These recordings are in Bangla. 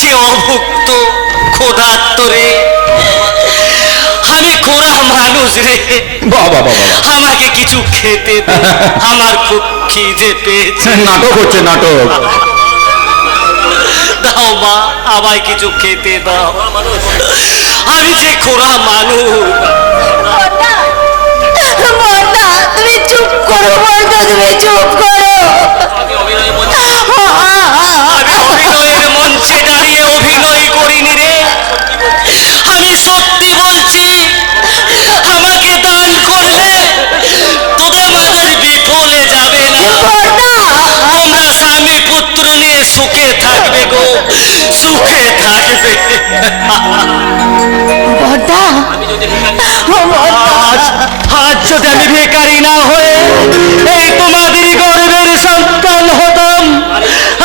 যে অভুক্ত ক্ষুধার্ত রে, আমি খোরা মানুষ রে। বাবা বাবা, আমাকে কিছু খেতে দে, আমার খুব খিদে পেয়েছে। নাটক হচ্ছে নাটক। দাও মা, আমায় কিছু খেতে দাও, আমি যে খোরা মানুষ। তুমি চুপ করো বর্দা, তুমি চুপ করো। আমি অভিনয়ের মঞ্চে দাঁড়িয়ে অভিনয় করিনি রে, আমি সত্যি বলছি। আমাকে দান করলে তোদের মাঝে বিফলে যাবে না। তোমরা স্বামী পুত্র নিয়ে সুখে থাকবে গো, সুখে থাকবে। বর্দা, আজ যদি আমি ভিখারি না হয়ে এই তোমাদের গর্বের সন্তান হতাম,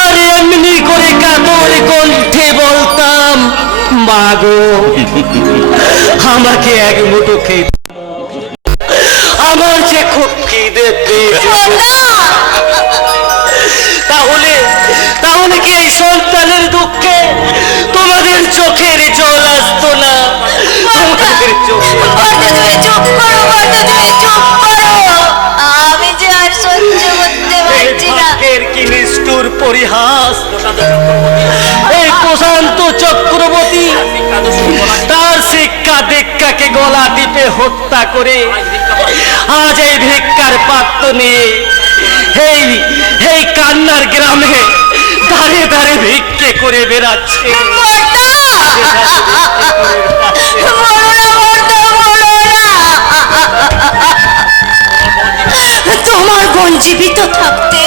আর এমনি করে কাতর কণ্ঠে বলতাম, মা গো আমাকে এক মুঠো খেয়ে, আমার যে খুব খিদে পেয়েছে। তাহলে তাহলে কি এই সন্তানের দুঃখে তোমাদের চোখের জল আসতো না? তোমাদের চোখে তুমি চুপ করো বর্দা, তুমি চুপ করো। আমি যে আর সহ্য করতে পারছি না। কি নিষ্ঠুর পরিহাস! এই প্রশান্ত চক্রবর্তী তার শিক্ষা দীক্ষাকে গলা টিপে হত্যা করে আজ এই ভিক্ষার পাত্র নিয়ে এই কান্নার গ্রামে ধারে ধারে ভিক্ষে করে বেড়াচ্ছে। তোমার বোন জীবিত থাকতে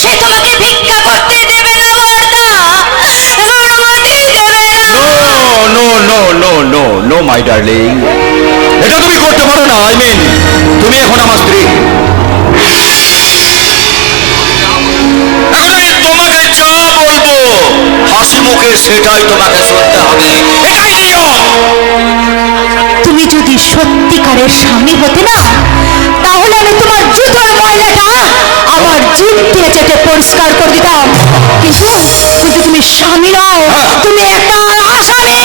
সে তোমাকে ভিক্ষা করতে দেবে না বর্দা, দেবে না। No no no no no my darling, এটা তুমি করতে পারো না। আই মিন, তুমি এখন আমার স্ত্রী। এখন আমি তোমাকে যা বলবো হাসি মুখে সেটাই তোমাকে শুনতে হবে, এটাই নিয়ম। তুমি যদি সত্যিকারের স্বামী হতে না, তাহলে আমি তোমার জুতোর ময়লাটা আমার জিভ দিয়ে চেটে পরিষ্কার করে দিতাম। কিন্তু কিন্তু তুমি স্বামী নও, তুমি একটা আসামি।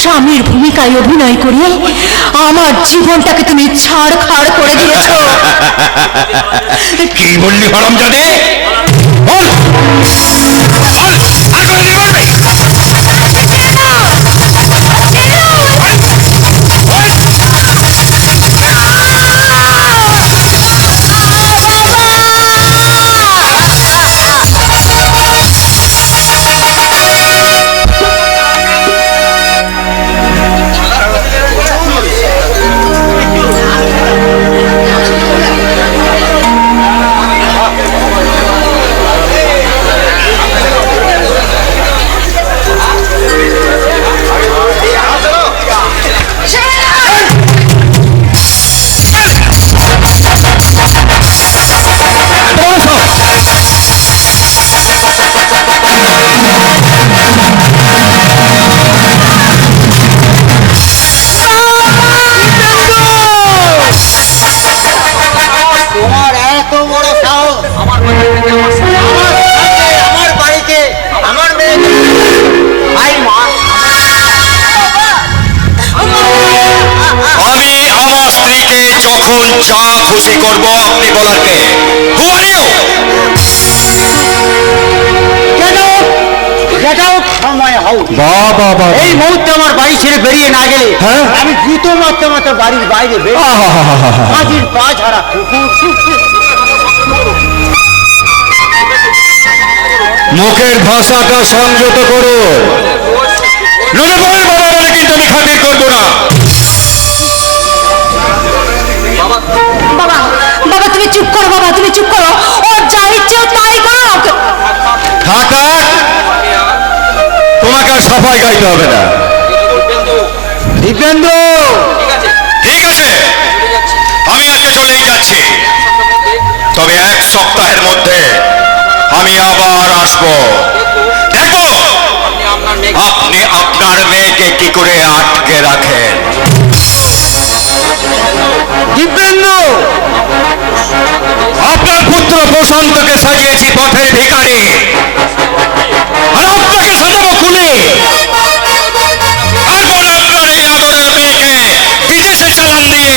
স্বামীর ভূমিকায় অভিনয় করিয়ে আমার জীবনটাকে তুমি ছাড়খাড় করে দিয়েছ। কি বললি হারামজাদে? বল বল, আর করে দিবি বলবি? যা খুশি করবো আপনি বলার কে? Who are you? এই মুহূর্তে আমার বাড়ি ছেড়ে বেরিয়ে না গেলে আমি জুতো মারতে মারতে বাড়ির বাইরে হাজির পা ছাড়া মুখের ভাষাটা সংযত করো, নইলে বলের বাবা বলে কিন্তু আমি খাতির করবো না। বাবা বাবা তুমি চুপ করো, বাবা তুমি চুপ করো, ওর যা ইচ্ছে তাই করো। থাক থাক, তোমাকে আর সাফাই গাইতে হবে না। দিব্যেন্দু, ঠিক আছে, আমি আজকে চলেই যাচ্ছি, তবে এক সপ্তাহের মধ্যে আমি আবার আসবো। দেখো আপনি আপনার মেয়েকে কি করে আটকে রাখেন। দিব্যেন্দু আপনার পুত্র প্রশান্তকে সাজিয়েছি পথের ভিখারি, আর আপনাকে সাজাবো খুলে। তারপর আপনার এই আদরের মেয়েকে বিদেশে চালান দিয়ে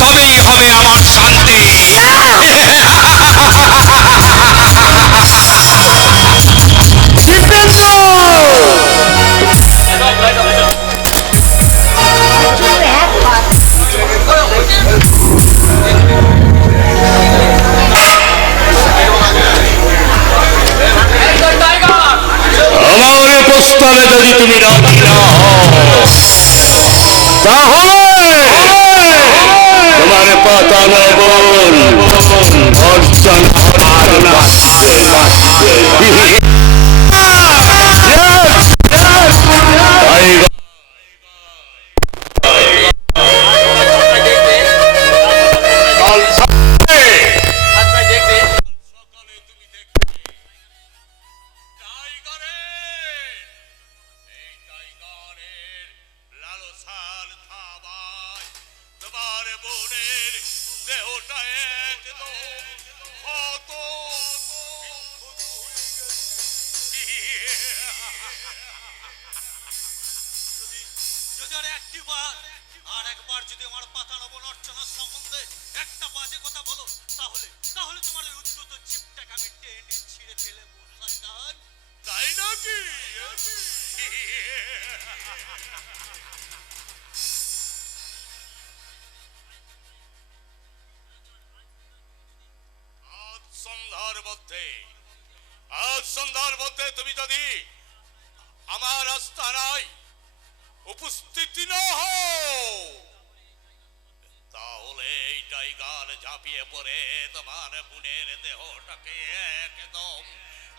তবেই হবে আমার শান্তি। আমার প্রস্তাবে যদি তুমি রাজি না হও, তাহলে তোমার পাতানো বল অর্জন আর বাঁচবে। আর একবার যদি আমার পাতা নবন অর্চনার সম্বন্ধে একটা বাজে কথা বলো, তাহলে তাহলে তোমার ওই উদ্যত চিপটাকে আমি টেনে ছিঁড়ে ফেলে শয়তান। তাই নাকি? আজ সন্ধ্যার মধ্যে তুমি যদি আমার আস্তানায় উপস্থিতি না হও, তাহলে এই টাইগার ঝাঁপিয়ে পড়ে তোমার বোনের দেহটাকে একদম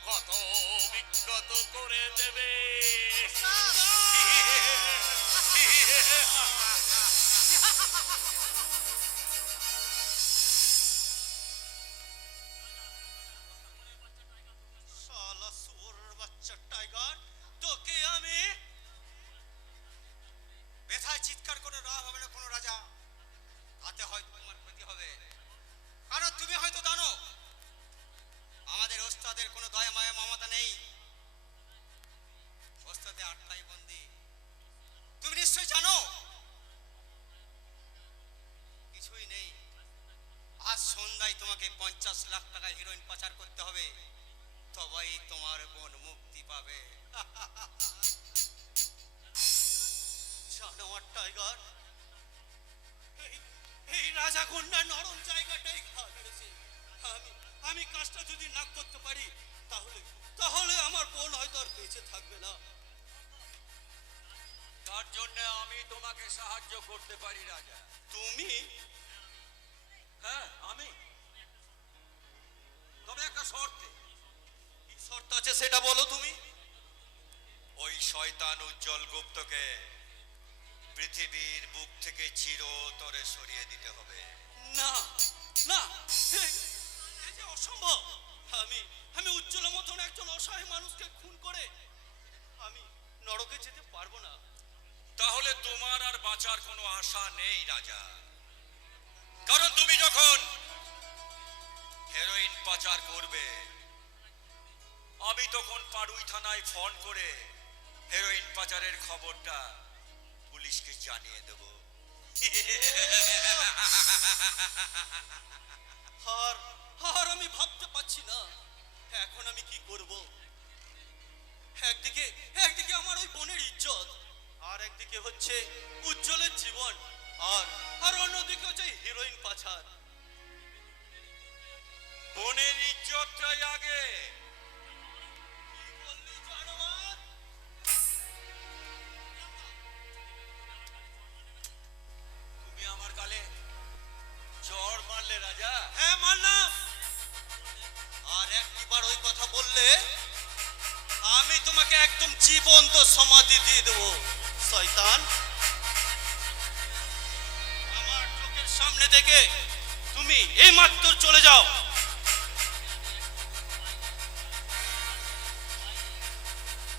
ক্ষত বিক্ষত করে দেবে। শালা শুয়োরের বাচ্চা টাইগার, তোকে আমি ব্যথায় চিৎকার করে রাগ হবে না কোনো রাজা, তাতে হয়তো তোমার ক্ষতি হবে। কারণ তুমি হয়তো জানো আমাদের ওস্তাদের কোনো দয়া মায়া মমতা নেই। ওস্তাদে আটটাই বন্দি, তুমি নিশ্চয়ই জানো। কিছুই নেই, আজ সন্ধ্যায় তোমাকে 50 লাখ টাকা হিরোইন পাচার করতে হবে, তবেই তোমার বোন মুক্তি পাবে। জানো টাইগার, এই রাজা কন্যা নরম জায়গাটাই খা মেরেছে। আমি কাজটা যদি না করতে পারি, তাহলে তাহলে আমার বোন হয়তো আর বেঁচে থাকবে না। তার জন্য আমি তোমাকে সাহায্য করতে পারি রাজা। তুমি? হ্যাঁ আমি, তবে একটা শর্তে। কি শর্ত আছে সেটা বলো তুমি। ওই শয়তান উজ্জ্বল গুপ্তকে পৃথিবীর বুক থেকে চিরতরে সরিয়ে দিতে হবে। না না, এই যে অসম্ভব। আমি উজ্জ্বলের মতন একজন অসহায় মানুষকে খুন করে আমি নরকে যেতে পারবো না। তাহলে তোমার আর বাঁচার কোনো আশা নেই রাজা, কারণ তুমি যখন হেরোইন পাচার করবে, আমি তখন পাড়ুই থানায় ফোন করে হেরোইন পাচারের খবরটা পুলিশকে জানিয়ে দেব। আর আমি ভাবতে পারছি না এখন আমি কি করব। একদিকে আমার ওই বোনের ইজ্জত, আর একদিকে হচ্ছে উজ্জ্বলের জীবন, আর অন্যদিকে হচ্ছে হিরোইন পাচার। বোনের ইজ্জতটাই আগে। কি বললি জানোয়ার? তুমি আমার গালে চড় মারলে রাজা। হ্যাঁ মারলাম, আর একবার ওই কথা বললে আমি তোমাকে একদম জীবন্ত সমাধি দিয়ে দেবো শয়তান। আমার চোখের সামনে থেকে তুমি এই মাত্র চলে যাও।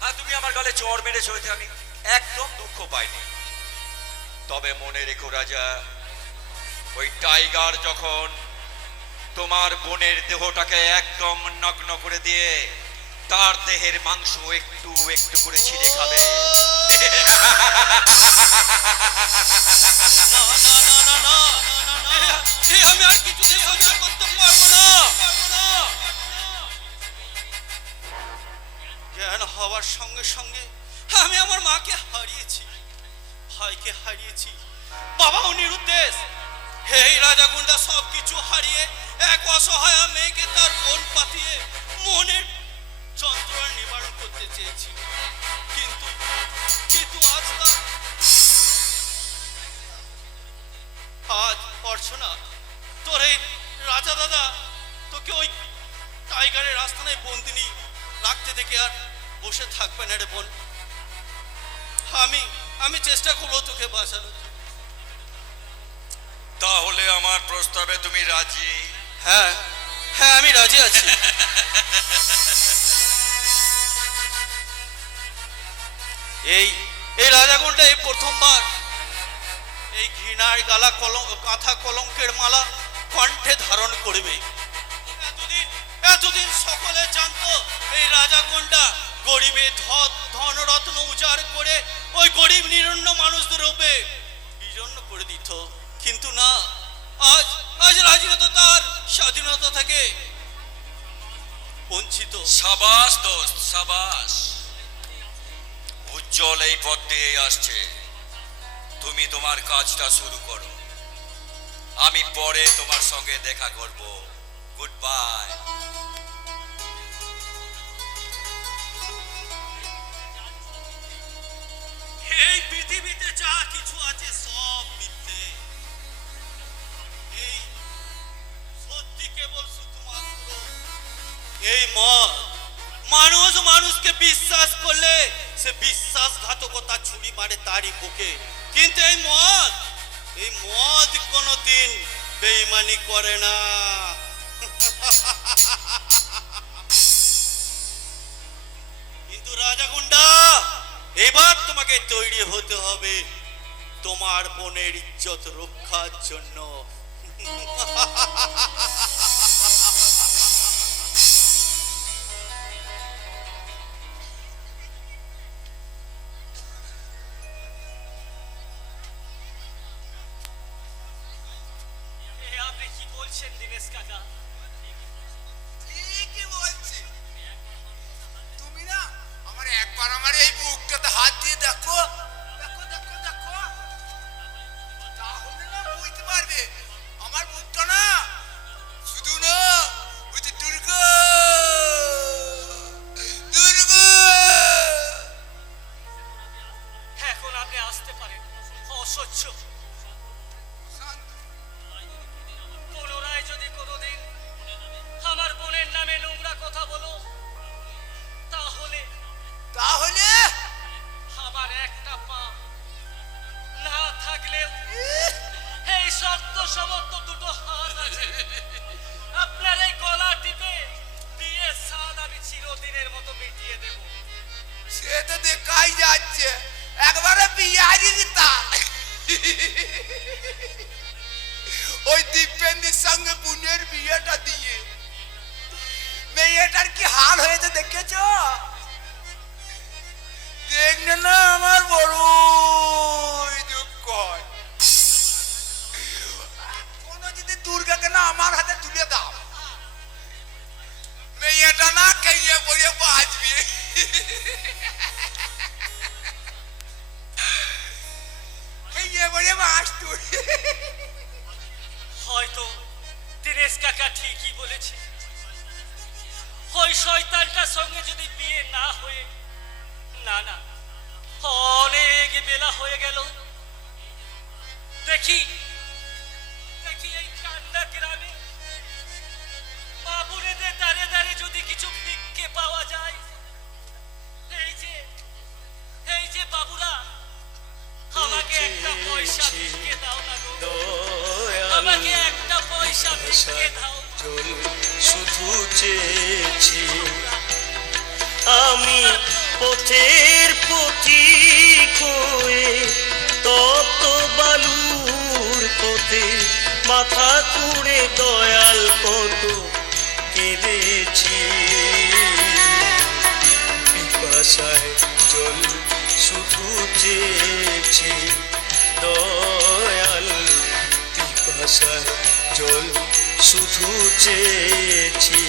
আর তুমি আমার গালে চড় মেরেছো, এতে আমি একদম দুঃখ পাইনি। তবে মনে রেখো রাজা, ওই টাইগার যখন তোমার বোনের দেহটাকে একদম নগ্ন করে দিয়ে তার দেহের মাংস একটু একটু করে ছিঁড়ে খাবে। না না না না না আমি আর কিছুতেই সহ্য করতে পারবো না। জ্ঞান হওয়ার সঙ্গে সঙ্গে আমি আমার মাকে হারিয়েছি, ভাইকে হারিয়েছি, বাবাও নিরুদ্দেশ। এই রাজা গুন্ডা সবকিছু হারিয়ে এক অসহায় মেয়েকে তার বোন পাঠিয়ে মনের যন্ত্রণা নিবারণ করতে চেয়েছিল, কিন্তু কিন্তু আজ অর্চনা তোর এই রাজা দাদা তোকে ওই টাইগারের আস্তানায় বন্দিনী রাখতে দেখে আর বসে থাকবে না রে বোন। আমি চেষ্টা করবো তোকে বাঁচানোর। তাহলে আমার প্রস্তাবে তুমি রাজি? হ্যাঁ হ্যাঁ আমি রাজি আছি। এই এই রাজাগুন্ডা এই প্রথমবার এই ঘৃণার গালা কাঁথা কলঙ্কের মালা কণ্ঠে ধারণ করবে। এতদিন সকলে জানতো এই রাজাগুন্ডা গরিবের ধনরত্ন উজাড় করে ওই গরিব নিরন্ন মানুষদের রূপে বিজন্য করে দিত, কিন্তু না, আজ আজ রাজনীতি তার স্বাধীনতা থেকে বঞ্চিত। সাবাস দোস্ত, সাবাস। উজ্জ্বল এই পথ দিয়ে আসছে, তুমি তোমার কাজটা শুরু করো, আমি পরে তোমার সঙ্গে দেখা করব। Good bye. এই পৃথিবীতে যা কিছু আছে সব মিথ্যে, এই সত্যি কেবল শুধুমাত্র এই মদ। মানুষ মানুষকে বিশ্বাস করলে সে বিশ্বাসঘাতকতা ছুরি মারে তারই বুকে, কিন্তু এই মদ কোনোদিন বেঈমানি করে না। কিন্তু রাজা গুন্ডা, এবার তোমাকে তৈরি হতে হবে তোমার বোনের ইজ্জত রক্ষার জন্য। আপনি কি বলছেন দিনেশ কাকা? ঠিকই বলছি। তুমি না আমার একবার আমার এই বুকটাতে হাত দিয়ে দেখো, দেখো দেখো দেখো, তাহলে না বুঝতে পারবে আমার বুকটা না শুধু না ওই যে দুর্গা দুর্গা। এখন আপনি আসতে পারেন। অসহ্য, পুনরায় যদি কোনোদিন আমার বোনের নামে নোংরা কথা বলো তাহলে তাহলে আমার একটা পা না থাকলেও এই শক্ত সমর্থ দুটো হাত আছে, আপনার এই গলা টিপে বিয়ের স্বাদ আমি চিরদিনের মতো মিটিয়ে দেব। সে তো দেখাই যাচ্ছে, একবারে বিয়ারি দিতা ওই দিব্যেন্দির সঙ্গে বোনের বিয়েটা দিয়ে মেয়েটার কি হাল হয়েছে দেখেছো? দেখলে না আমার বড় দুঃখ হয়। কোনো যদি দুর্গাকে না আমার হাতে তুলে দাও, মেয়েটা না খেয়ে পড়ে বাঁচবে। খেয়ে পড়ে বাঁচত। হয়তো দিনেশ কাকা ঠিকই বলেছে, ওই শয়তানটার সঙ্গে যদি বিয়ে না হয়ে, না না অনেক বেলা হয়ে গেল, দেখি দেখি এই কান্না গ্রামে বাবুরেদের দাঁড়ে দাঁড়ে যদি কিছু ভিক্ষে পাওয়া যায়। এই যে বাবুরা, আমাকে একটা পয়সা ভিক্ষে দাও না গো, আমাকে একটা পয়সা ভিক্ষে দাও। শুধু চেয়েছি আমি পথের পথিক হয়ে, তপ্ত বালুর পথে মাথা কুড়ে দয়াল কত কেঁদেছি পিপাসায় জল শুধু চেয়েছি দয়াল পিপাসায় জল শুধু চেয়েছি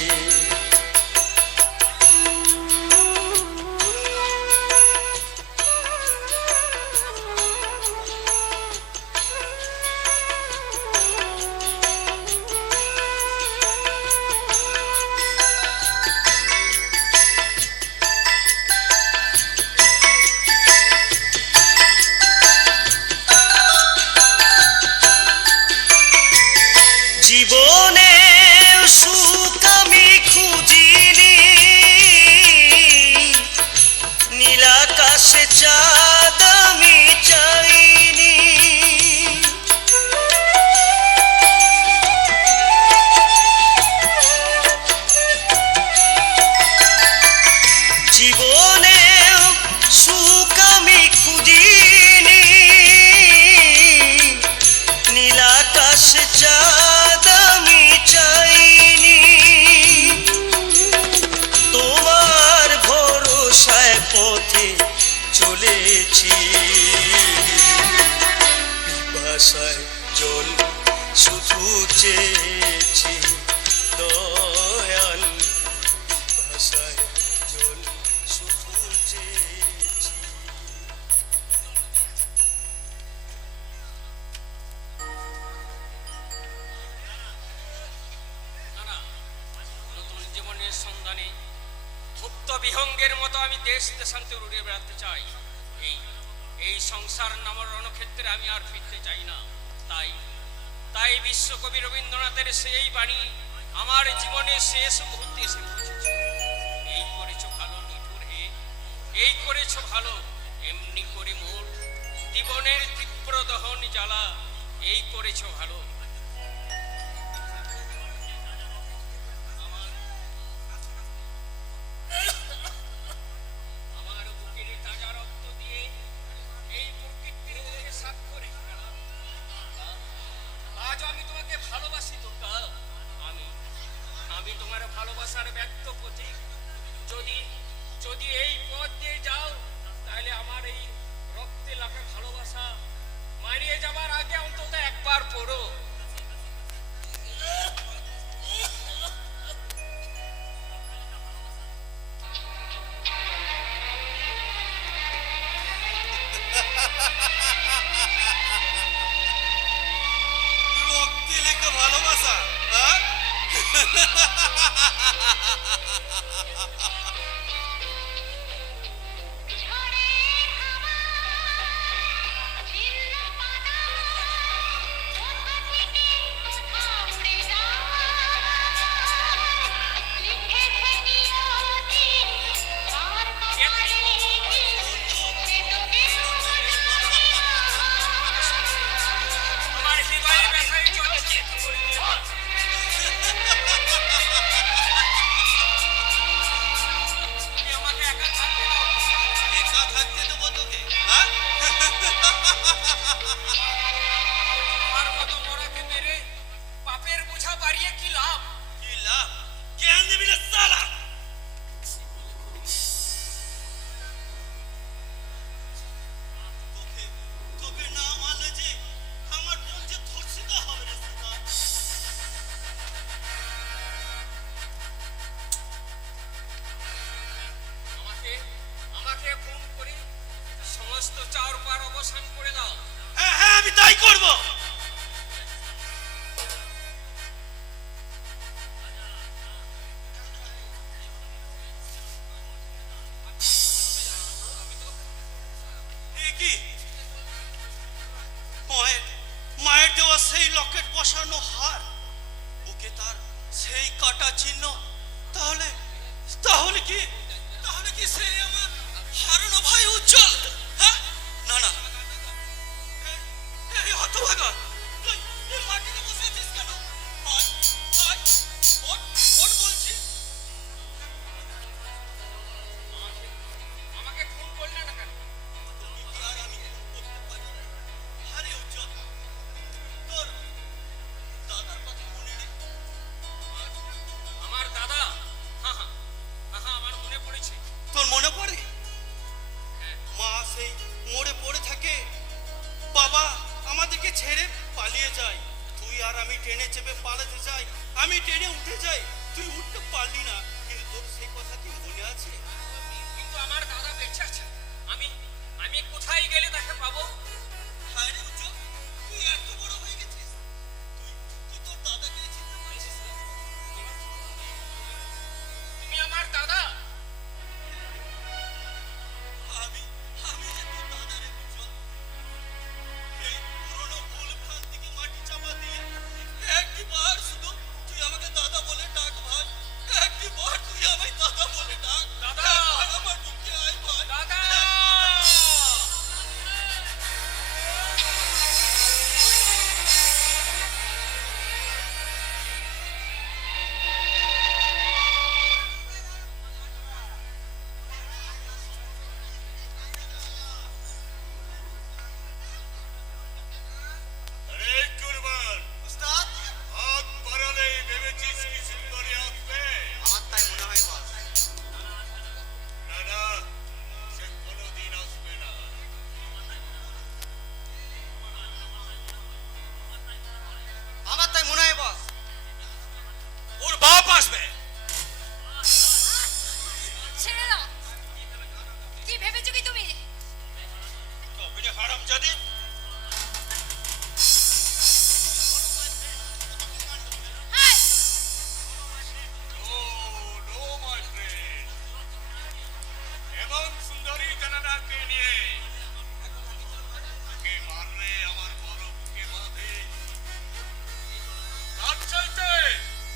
জীবনে সুখ আমি খুঁজিনি নীলাকাশে চাঁদ আমি চাইনি জীবনে সুখ আমি খুঁজিনি নীলাকাশে চাঁদ আমি চাইনি তোমার ভরসায় পথে চলেছি পিপাসায় জল শুধু চেয়েছি দয়াল পিপাসায় জল শুধু চেয়েছি নতুন জীবনের সন্ধানে ভুক্ত বিহঙ্গের মতো আমি দেশ দেশান্তর উড়ে বেড়াতে চাই। এই সংসার নামের রণক্ষেত্রে আমি আর ফিরতে চাই না। তাই তাই বিশ্বকবি রবীন্দ্রনাথের সেই বাণী আমার জীবনের শেষ মুহূর্তে এসে পৌঁছেছে। এই করেছো ভালো নিঠুর হে, এই করেছো ভালো, এমনি করে মোর জীবনের তীব্র দহন জ্বালা, এই করেছো ভালো। আমার বুকের তাজা রক্ত দিয়ে এই প্রকৃতির বুকে সাক্ষ্য রেখে গেলাম। আজ আমি তোমাকে ভালোবাসি দুর্গা। আমি তোমার ভালোবাসার ব্যক্ত প্রতীক। যদি যদি এই পথ দিয়ে যাও তাহলে আমার এই রক্তে লাগা ভালোবাসা মারিয়ে যাবার আগে অন্তত একবার পড়ো। রক্তে লেখা ভালোবাসা, হ্যাঁ? তোমার হৃদয়ের ব্যথায় চলছে তুমি আমাকে একা থাকতে দাও। একা থাকতে দেবো তোকে, হ্যাঁ? তোমার মতো মরাকে মেরে পাপের বোঝা বাড়িয়ে কি লাভ? কি লাভ? জ্ঞান দিবি না সালা। তোকে না মানলে যে আমার বোন যে ধর্ষিত হবে রে সালা। আমাকে ফোন করে সমস্ত চার পার অবসান করে দাও। হ্যাঁ হ্যাঁ, আমি তাই করবো। এ কি? মায়ের দেওয়া সেই লকেট বসানো হার, বুকে তার সেই কাটা চিহ্ন, তাহলে তাহলে কি তাহলে কি সে আমার হারানো ভাই উজ্জ্বল? হ্যাঁ, না না, এই হতভাগা সেই মোড়ে পড়ে থাকে। বাবা আমাদেরকে ছেড়ে পালিয়ে যায়, তুই আর আমি ট্রেনে চেপে পালাতে যাই, আমি ট্রেনে উঠে যাই, তুই উঠতে পারলি না। কিন্তু তোর সেই কথা কি মনে আছে? কিন্তু আমার দাদা বেঁচে আছে, আমি আমি কোথায় গেলে তাকে পাবো? হায় রে উজ্জ্বল, তুই এত বড় হয়ে গেছিস, তুই তোর দাদাকে চিনতে পারছিস না? তুমি আমার দাদা। আমি আমি যে তোর দাদা রে উজ্জ্বল। এই পুরনো ভুল ভ্রান্তিকে মাটি চাপা দিয়ে একটিবার শুধু তুই আমাকে দাদা বলে ডাক ভাই, একটিবার তুই আমায় দাদা বলে ডাক। দাদা! একবার আমার বুকে আয় ভাই। দাদা! আরে কুরবান, উস্তাদ, হাত বাড়ালেই ভেবেছিস কি সুন্দরী আসবে? আমার তাই মনে হয় বস। না না, সে কোনোদিন আসবে না। আমার তাই মনে হয় বস। ওর বাপ আসবে। ছেড়ে দাও, কি ভেবেছো কি তুমি? তবে হারামজাদি, হায়! নো নো মাই ফ্রেন্ড, এমন সুন্দরী জানানাকে নিয়ে কে মারলে আমার বড় বুকে বাঁধে, তার চাইতে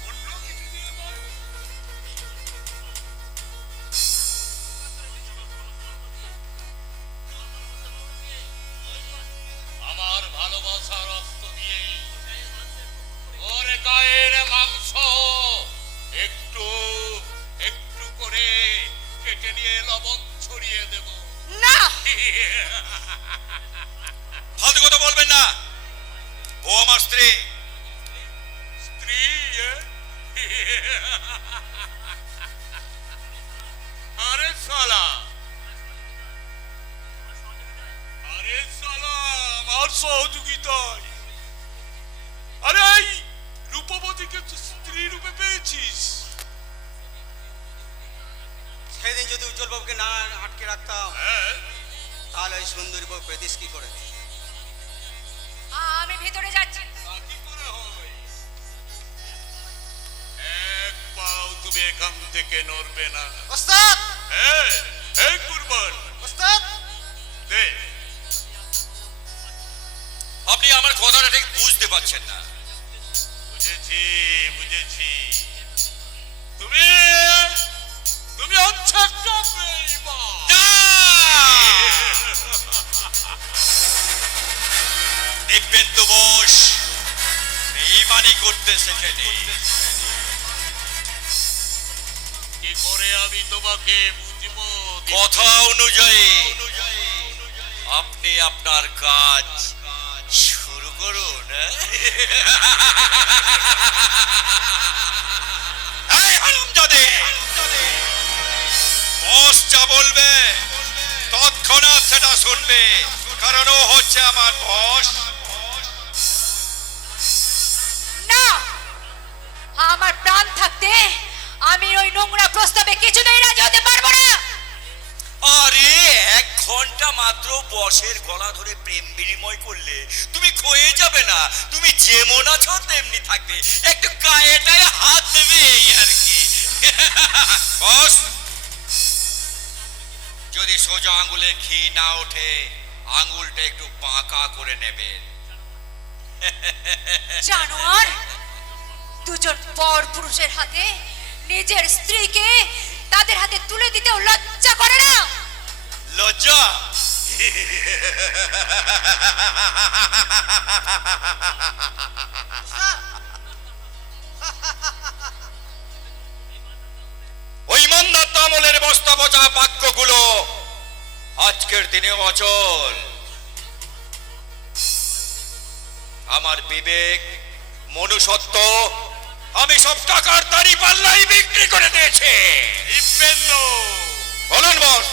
অন্য কিছু দিয়ে মার। আমার ভালোবাসার অস্ত্র দিয়ে ওর গায়ের মাংস একটু একটু করে কেটে নিয়ে লবণ ছড়িয়ে দেব। না! ফালতু কথা বলবেন না, ও আমার স্ত্রী। স্ত্রী? আরে শালা, আরে শালা, আমার সহযোগিতায়। আরে এই রূপবতীকে তুই স্ত্রী রূপে পেয়েছিস? সেদিন যদি উজ্জ্বল বাবুকে না আটকে রাখতাম, হ্যাঁ, তাহলে ওই সুন্দরী বাবু পেতিস কি করে? আমি ভেতরে যাচ্ছি। তা কি করে হয়? এক পাও তুমি এখান থেকে নড়বে না। ওস্তাদ, হ্যাঁ, এই কুরবান, ওস্তাদ, দে। আপনি আমার কথাটা ঠিক বুঝতে পারছেন না। বুঝেছি বুঝেছি, তুমি তুমি হচ্ছে একটা বেঈমান। না! দিব্যেন্দু বোস বেঈমানি করতে শেখেনি। কি করে আমি তোমাকে বুঝবো? কথা অনুযায়ী আপনি আপনার কাজ শুরু করুন। এই হারামজাদে, বস যা বলবে তৎক্ষণাৎ সেটা শুনবে, কারণ ও হচ্ছে আমার বস। না! আমার প্রাণ থাকতে আমি ওই নোংরা প্রস্তাবে কিছুতেই রাজি হতে পারবো না। আরে 1 ঘন্টা মাত্র বসের গলা ধরে প্রেম বিনিময় করলে তুমি ক্ষয়ে যাবে না, তুমি যেমন আছো তেমনি থাকবে, একটু গায়েটায় হাত দেবে এই আর কি। বস, যদি সোজা আঙ্গুলে ঘি না ওঠে আঙ্গুলটা একটু বাঁকা করে নেবেন। জানোয়ার! দুজন পর পুরুষের হাতে নিজের স্ত্রীকে তাদের হাতে তুলে দিতেও লজ্জা করে না? লজ্জা? ওই মন্দাত্ম আমলের বস্তা পচা বাক্যগুলো আজকের দিনে অচল। আমার বিবেক, মনুষ্যত্ব আমি সব টাকার দাড়ি পাল্লাই বিক্রি করে দিয়েছি। দিব্যেন্দু, বলুন বস।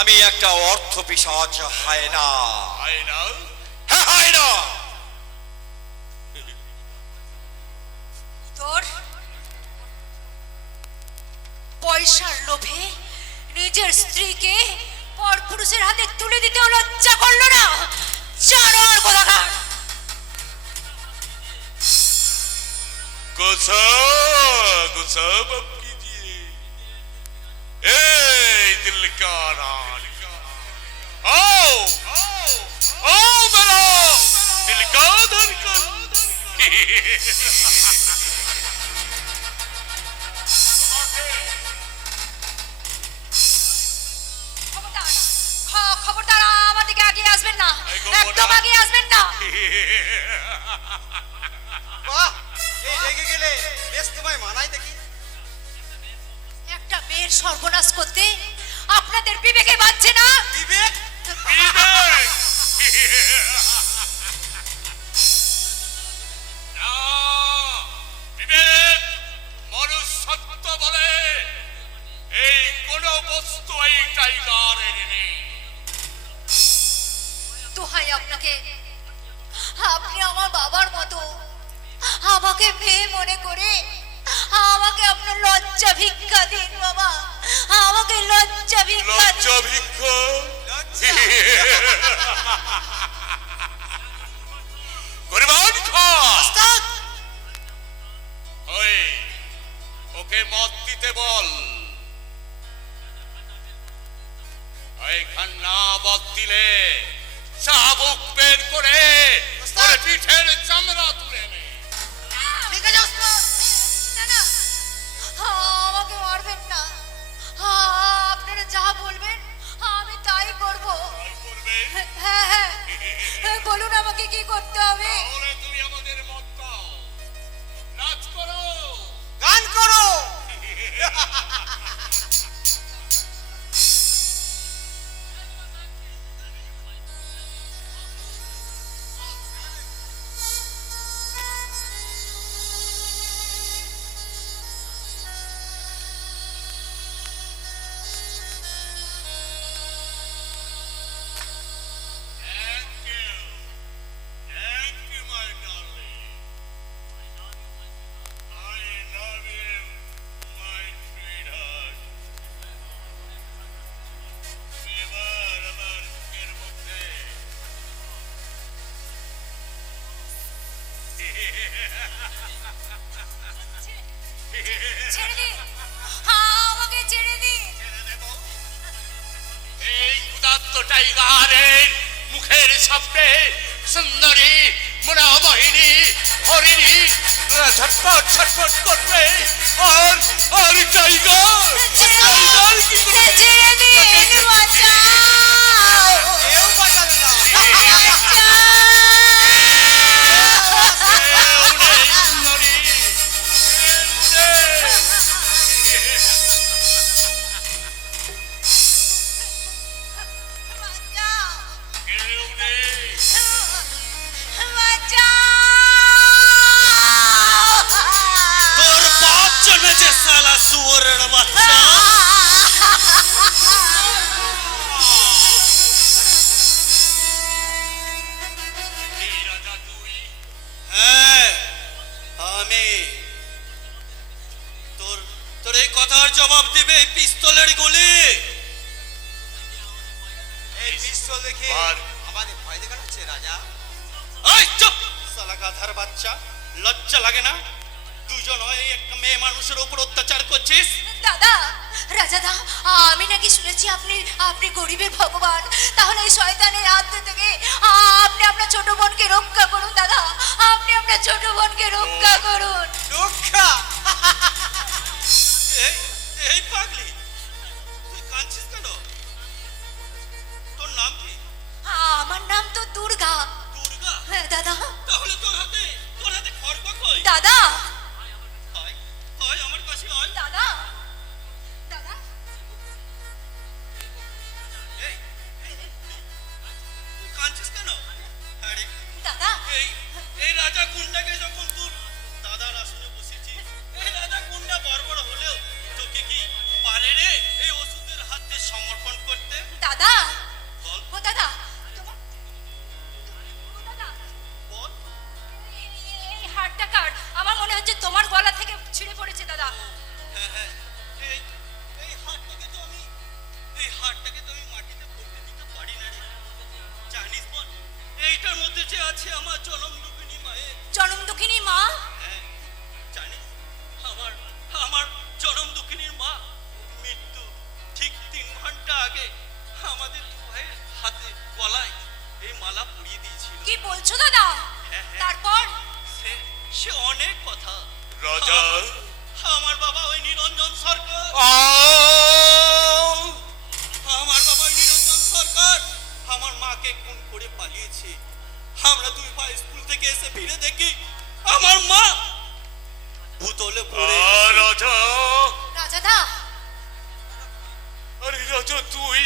আমি একটা অর্থ পিশাচ হায়না। হায়না? হ্যাঁ হায়না। তোর পয়সার লোভে নিজের স্ত্রীকে পরপুরুষের হাতে তুলে দিতেও লজ্জা করলো না? জানোয়ার কোথাকার! गुस्सा गुस्सा मत कीजिए। ए दिल का राज, आओ आओ मेरा दिल का धड़कन। খবরদার, খবরদার আমার দিকে আগিয়ে আসবেন না, এই গো একদম মোটা। আগিয়ে আসবেন না। বাহ, এই রেগে গেলে বেশ তোমায় মানাই দেখি। একটা মেয়ের সর্বনাশ করতে আপনাদের বিবেকে বাজছে না? বিবেক? না, বিবেক মনুষ্যত্ব বলে এই কোন বস্তু এই টাইগারের নেই। দোহাই আপনাকে, আপনি আমার বাবার মতো, আমাকে মেয়ে মনে করে আমাকে আপনার লজ্জা ভিক্ষা দিন বাবা, আমাকে লজ্জা ভিক্ষা দিন। লজ্জা ভিক্ষা? গরিবান খা। ওই ওকে মত দিতে বল। এইখান না মত দিলে চাবুক বের করে ওর পিঠের চামড়া তুলে নে। ঠিক আছে ওস্তাদ। না না, আমাকে মারবেন না, আপনারা যা বলবেন আমি তাই করব। তাই করবে? হ্যাঁ হ্যাঁ, বলুন আমাকে কি করতে হবে? তাহলে তুমি আমাদের মত দাও, নাচ করো। গান করো। Thank you, my darling. I love you, my sweetheart. তুমি এবার আমার বুকের মধ্যে। ছেড়ে দিন, আমাকে ছেড়ে দিন। এই ক্ষুধার্ত টাইগারের মুখের সামনে সুন্দরী মনোমোহিনী হরিণী ছটপট ছটপট করবে। আর আর টাইগার টাইগার কি করবে? ছেড়ে দিন, বাঁচাও, কেউ বাঁচাবে না। বাঁচাও। সুন্দরী বাঁচাও, কেউ নেই। তোর বাপ জন্মেছে শালা শুয়োরের বাচ্চা। এই রাজা তুই? হ্যাঁ আমি। তোর তোর এই কথার জবাব দিবে এই পিস্তলের গুলি। এই দৃশ্য দেখে বার। আমাদের ভয় দেখাচ্ছে রাজা। এই চুপ শালা গাধার বাচ্চা, লজ্জা লাগে না? দুজন হয়ে একটা মেয়ে মানুষের উপর অত্যাচার করছিস। দাদা, রাজাদা, আমি নাকি শুনেছি আপনি আপনি গরিবের ভগবান। তাহলে এই শয়তানের হাত থেকে আপনি আপনার ছোট বোনকে রক্ষা করুন দাদা, আপনি আপনার ছোট বোনকে রক্ষা করুন। রক্ষা? এই এই পাগলি, তুই কাঁদছিস কেন? তোর নাম কি? আমার নাম তো দুর্গা। দুর্গা? হ্যাঁ দাদা। তাহলে তোর হাতে খড়গ কই? দাদা, আয় আয় আমার কাছে আয়। দাদা, দাদা, এই তুই কাঁদছিস কেন? আরে দাদা, এই এই রাজা গুন্ডাকে যখন তোর দাদার আসনে বসেছিস বলছো দাদা? তারপর সে অনেক কথা। রাজা আমার বাবা ওই নিরঞ্জন সরকার, আহ! আমার বাবা ওই নিরঞ্জন সরকার আমার মাকে খুন করে পালিয়েছে। আমরা দুই ভাই স্কুল থেকে এসে ফিরে দেখি আমার মা ভূতলে পড়ে আছে। রাজা রাজাদা, আরে রাজা তুই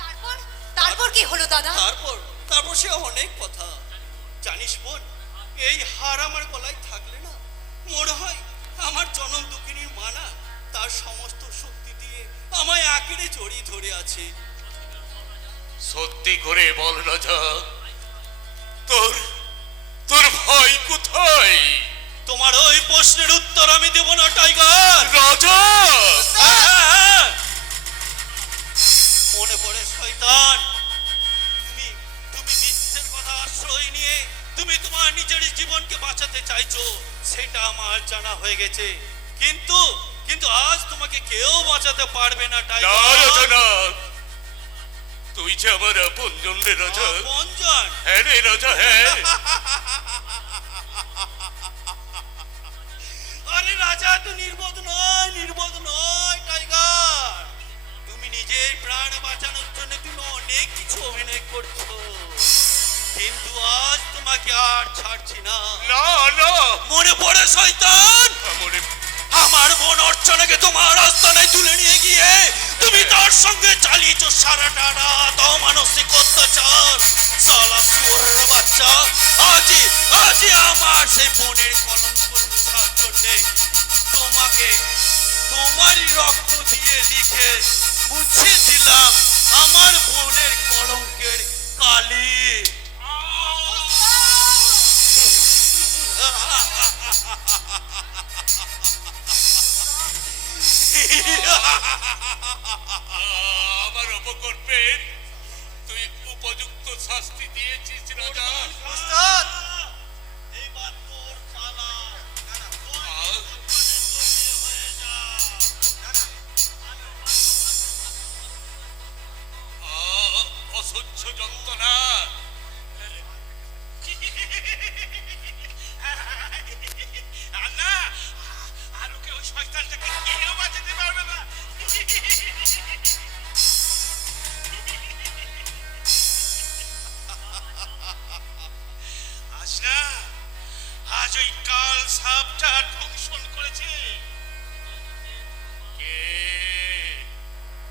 তারপর তারপর কি হলো দাদা? তারপর সে অনেক কথা। জানিস বোন, এই হার আমার গলায় থাকলে না মনে হয় আমার জনম দুঃখিনীর মানা তার সমস্ত শক্তি দিয়ে আমায় আঁকড়ে জড়িয়ে ধরে আছে। সত্যি করে বল রাজা, তোর তোর ভাই কোথায়? তোমার ওই প্রশ্নের উত্তর আমি দেব না টাইগার। রাজা মনে পড়ে শয়তান, তুমি তুমি মিথ্যের কথা আশ্রয় নিয়ে তুমি তোমার নিজের জীবনকে বাঁচাতে চাইছো, সেটা আমার জানা হয়ে গেছে। কিন্তু কিন্তু আজ তোমাকে কেউ বাঁচাতে পারবে না না রাজা টাইগার। না, তুই যে আমার আপনজন রে রাজা। আপনজন? হ্যাঁ রে রাজা, হ্যাঁ। আরে রাজা তো নির্বোধ নয় টাইগার। তুমি নিজের প্রাণ বাঁচানোর জন্য তুমি অনেক কিছু অভিনয় করছো, কিন্তু আজ তোমাকে আর ছাড়ছি না। না না, মনে পড়ে শয়তান, মনে আমার বোন অর্চনাকে তোমার আস্তানায় তুলে নিয়ে গিয়ে তুমি তার সঙ্গে চালিয়েছো সারাটা রাত অমানসিক অত্যাচার। সালা শুয়োরের বাচ্চা, আজই আমার সেই বোনের কলঙ্ক মুছার জন্যে তোমাকে তোমারই রক্ত দিয়ে লিখে মুছে দিলাম আমার বোনের কলঙ্কের কালি। আমার অপকর্মের তুই উপযুক্ত শাস্তি দিয়েছিস রাজা। এইবার তোর পালা। অসহ্য যন্ত্রণা। না, আর ওকে ওই শয়তানটাকে কেউ বাঁচাতে পারবে না। আজ না, আজ ওই কাল সাপটা ধ্বংসন করেছে। কে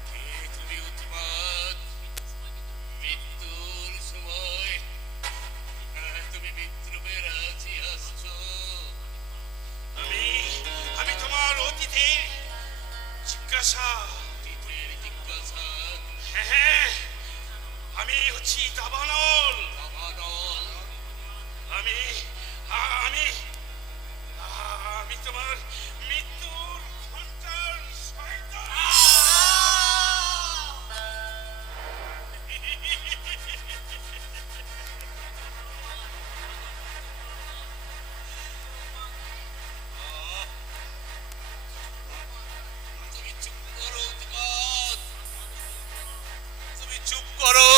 কে তুমি উন্মাদ? মৃত্যুর সময় তুমি বিদ্রোহের রাজি আসছো। আমি তোমার অতিথির জিজ্ঞাসা। অতীতের জিজ্ঞাসা হ্যাঁ, আমি হচ্ছি দাবানল। আমানল। আমি আমি আমি তোমার মৃত্যুর ঘন্টার শয়তান। তুমি চুপ করো উন্মাদ, তুমি চুপ করো।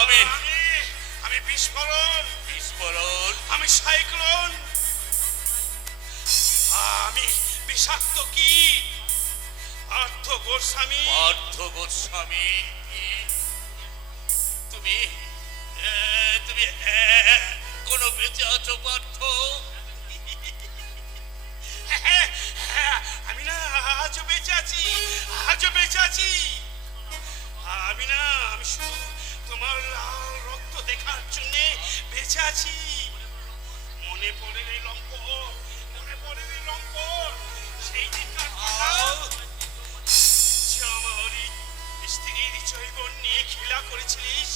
আমি আমি বিস্ফোরণ, বিস্ফোরণ। আমি সাইক্লোন, আমি বিষাক্ত কি পার্থ গোস্বামী। পার্থ গোস্বামী। তুমি তুমি কোন বেঁচে আছো পার্থ? আমি না আজও বেঁচে আছি, আজও বেঁচে আছি। আমি না, আমি শুধু তোমার লাল রক্ত দেখার জন্য বেঁচে আছি। মনে পড়ে এই লম্পট, মনে পড়ে এই লম্পট, সেই দিনকার কথা যে আমারই স্ত্রীর জৈবন নিয়ে খেলা করেছিলিস,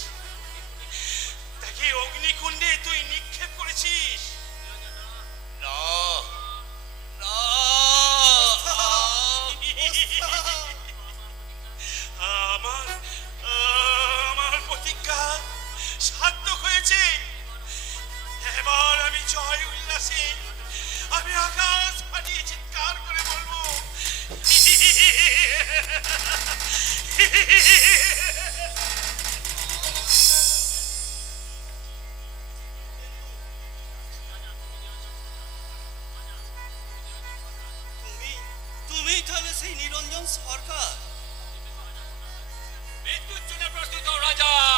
তাকে অগ্নিকুণ্ডে তুই নিক্ষেপ করেছিস। না না, আমার আমার প্রতিজ্ঞা সার্থক হয়েছে। এবার আমি জয় উল্লাসে আমি আকাশ ফাটিয়ে চিৎকার করে বলবো, প্রধান সরকার। মৃত্যুর জন্য প্রস্তুত হও রাজা।